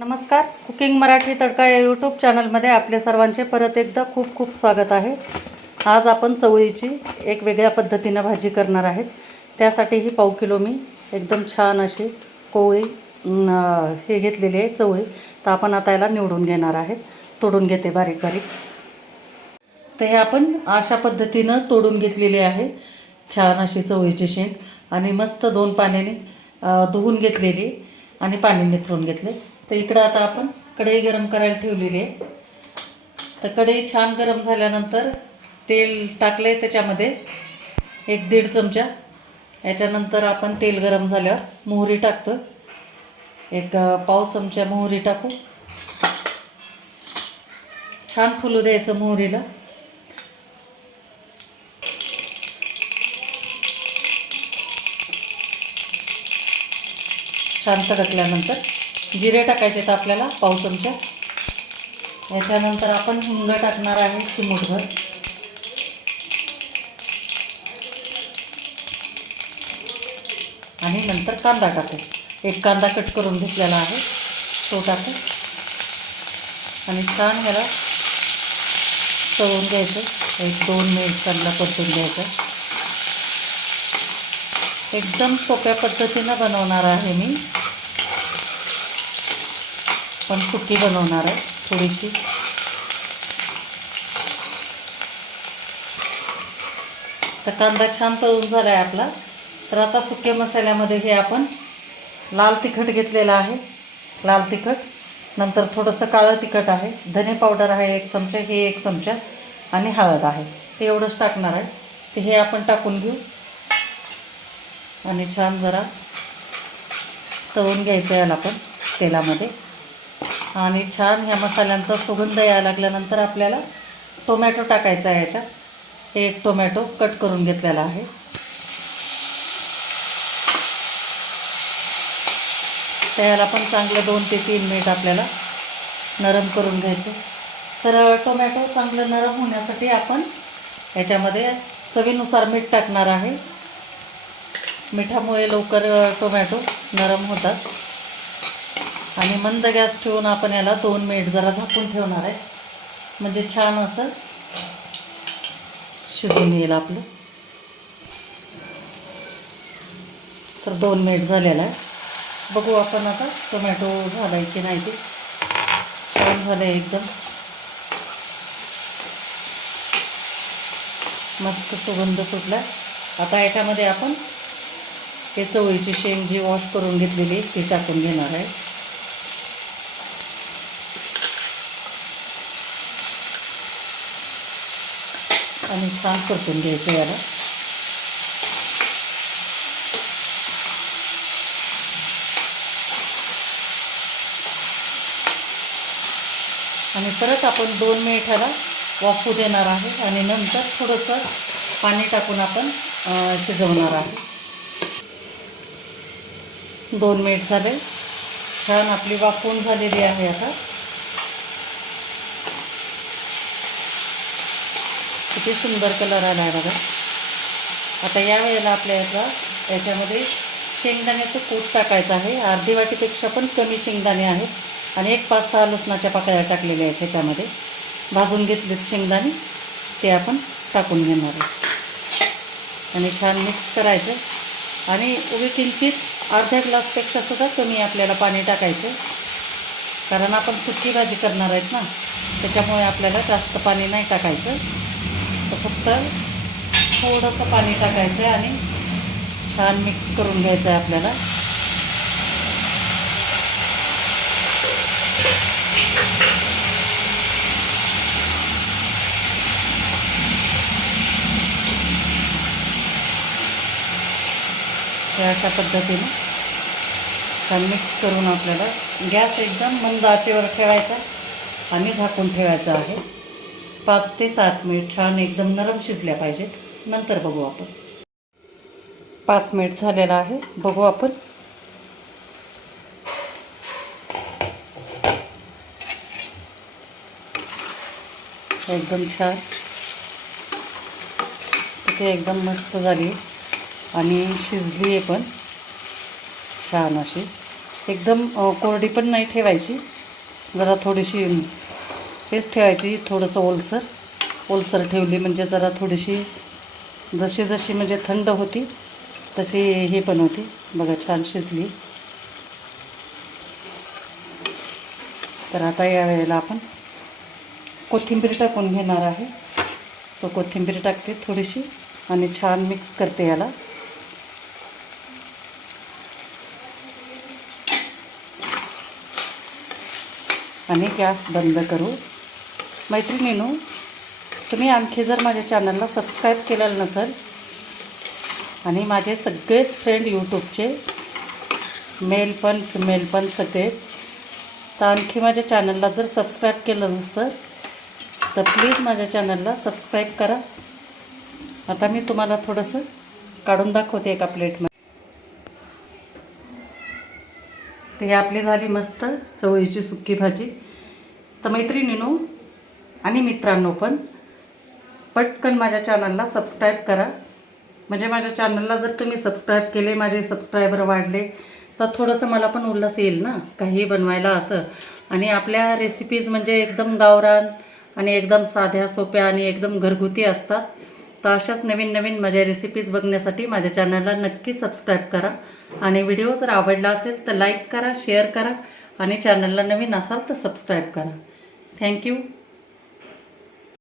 नमस्कार. कुकिंग मराठी तडका या यूट्यूब चॅनलमध्ये आपल्या सर्वांचे परत एकदा खूप खूप स्वागत आहे. आज आपण चवळीची एक वेगळ्या पद्धतीनं भाजी करणार आहेत. त्यासाठी ही पाव किलो मी एकदम छान अशी कोवळी हे घेतलेली आहे चवळी. तर आपण आता याला निवडून घेणार आहेत. तोडून घेते बारीक बारीक. तर हे आपण अशा पद्धतीनं तोडून घेतलेली आहे. छान अशी चवळीची शेंग. आणि मस्त दोन पाण्याने धुवून घेतलेली आणि पाणी निथरून घेतले. तर इकडं आता आपण कढई गरम करायला ठेवलेली आहे. तर कढई छान गरम झाल्यानंतर तेल टाकलं आहे त्याच्यामध्ये एक दीड चमचा. याच्यानंतर आपण तेल गरम झाल्यावर मोहरी टाकतो एक पाव चमचा मोहरी टाकू. छान फुलू द्यायचं मोहरीला. छान तडकल्यानंतर. जिरे टाकायचे आहेत आपल्याला पाव चमचा. याच्यानंतर आपण हिंग टाकणार आहे चिमूटभर. आणि नंतर कांदा टाकू. एक कांदा कट करून घेतलेला आहे तो टाकू. आणि छान ह्याला तळून घ्यायचं. एक दोन मिनिट कांदा परतून घ्यायचा. एकदम सोप्या पद्धतीनं बनवणार आहे मी. पण सुकी बनवणार आहे थोडीशी. तर कांदा छान तळून झाला आहे आपला. तर आता सुक्या मसाल्यामध्ये हे आपण लाल तिखट घेतलेलं आहे. लाल तिखट. नंतर थोडंसं काळं तिखट आहे. धने पावडर आहे एक चमचा हे एक चमचा आणि हळद आहे. ते एवढंच टाकणार आहे. ते हे आपण टाकून घेऊ. आणि छान जरा तळून घ्यायचं याला पण तेलामध्ये. आणि छान ह्या मसाल्यांचा सुगंध यायला लागल्यानंतर आपल्याला टोमॅटो टाकायचा आहे याच्यात. एक टोमॅटो कट करून घेतलेला आहे. त्याला पण चांगलं दोन ते तीन मिनिट आपल्याला नरम करून घ्यायचं. तर टोमॅटो चांगलं नरम होण्यासाठी आपण याच्यामध्ये चवीनुसार मीठ टाकणार आहे. मिठामुळे लवकर टोमॅटो नरम होतात. आणि मंद गॅस ठेवून आपण याला दोन मिनिट जरा झाकून ठेवणार आहे. म्हणजे छान असं शिजून येईल आपलं. तर दोन मिनिट झालेला आहे. बघू आपण आता टोमॅटो झाला आहे की नाही ते. छान झालं आहे एकदम. मस्त सुगंध सुटला आता याच्यामध्ये आपण हे चवळीची शेंग जी वॉश करून घेतलेली ती टाकून घेणार आहे. आणि छान परतून घ्यायचं याला. आणि परत आपण दोन मिनिट ह्याला वाफू देणार आहे आणि नंतर थोडंसं पाणी टाकून आपण शिजवणार आहे. दोन मिनिट झाले. छान आपली वाफवून झालेली आहे आता. किती सुंदर कलर आला आहे बघा. आता या वेळेला आपल्या याचा याच्यामध्ये शेंगदाण्याचं कूट टाकायचं आहे. अर्धी वाटीपेक्षा पण कमी शेंगदाणे आहेत. आणि एक पाच सहा लसणाच्या पाकळ्या टाकलेल्या आहेत ह्याच्यामध्ये. भाजून घेतलेत शेंगदाणे ते आपण टाकून घेणार आहे आणि छान मिक्स करायचं. आणि उभी किंचित अर्ध्या ग्लासपेक्षा सुद्धा कमी आपल्याला पाणी टाकायचं. कारण आपण सुकी भाजी करणार आहेत ना त्याच्यामुळे आपल्याला जास्त पाणी नाही टाकायचं. तर फक्त थोडंसं पाणी टाकायचं आहे आणि छान मिक्स करून घ्यायचं आहे आपल्याला अशा पद्धतीने छान मिक्स करून आपल्याला गॅस एकदम मंद आचेवर ठेवायचा आणि झाकून ठेवायचा आहे. पाच ते सात मिनिट छान एकदम नरम शिजल्या पाहिजेत. नंतर बघू आपण. पाच मिनिट झालेला आहे. बघू आपण. एकदम छान. तिथे एकदम मस्त झाली आणि शिजली आहे पण. छान अशी. एकदम कोरडी पण नाही ठेवायची. जरा थोडीशी हेच ठेवायची थोडंसं ओलसर. ओलसर ठेवली म्हणजे जरा थोडीशी जशी जशी म्हणजे थंड होती तशी ही पण होती. बघा छान शिजली. तर आता या वेळेला आपण कोथिंबीर टाकून घेणार आहे. तो कोथिंबीर टाकते थोडीशी आणि छान मिक्स करते याला. आणि गॅस बंद करू. मैत्रिणीनो तुम्ही आणखी जर माझ्या चॅनलला सबस्क्राईब केलेलं नसेल आणि माझे सगळेच फ्रेंड यूट्यूबचे मेल पण फिमेल पण सगळेच तर आणखी माझ्या चॅनलला जर सबस्क्राईब केलं नसेल तर प्लीज माझ्या चॅनलला सबस्क्राईब करा. आता मी तुम्हाला थोडंसं काढून दाखवते एका प्लेटमध्ये तर ही आपली झाली मस्त चवळीची सुक्की भाजी. तर मैत्रिणीनो आणि मित्रांनो पण पटकन माझ्या चॅनलला सबस्क्राईब करा. म्हणजे माझ्या चॅनलला जर तुम्ही सबस्क्राईब केले माझे सबस्क्रायबर वाढले तर थोडंसं मला पण उल्हास येईल ना काही बनवायला असं. आणि आपल्या रेसिपीज म्हणजे एकदम गावरान आणि एकदम साध्या सोप्या आणि एकदम घरगुती असतात. तर अशाच नवीन नवीन माझ्या रेसिपीज बघण्यासाठी माझ्या चॅनलला नक्की सबस्क्राईब करा. आणि व्हिडिओ जर आवडला असेल तर लाईक करा शेअर करा आणि चॅनलला नवीन असाल तर सबस्क्राईब करा. थँक्यू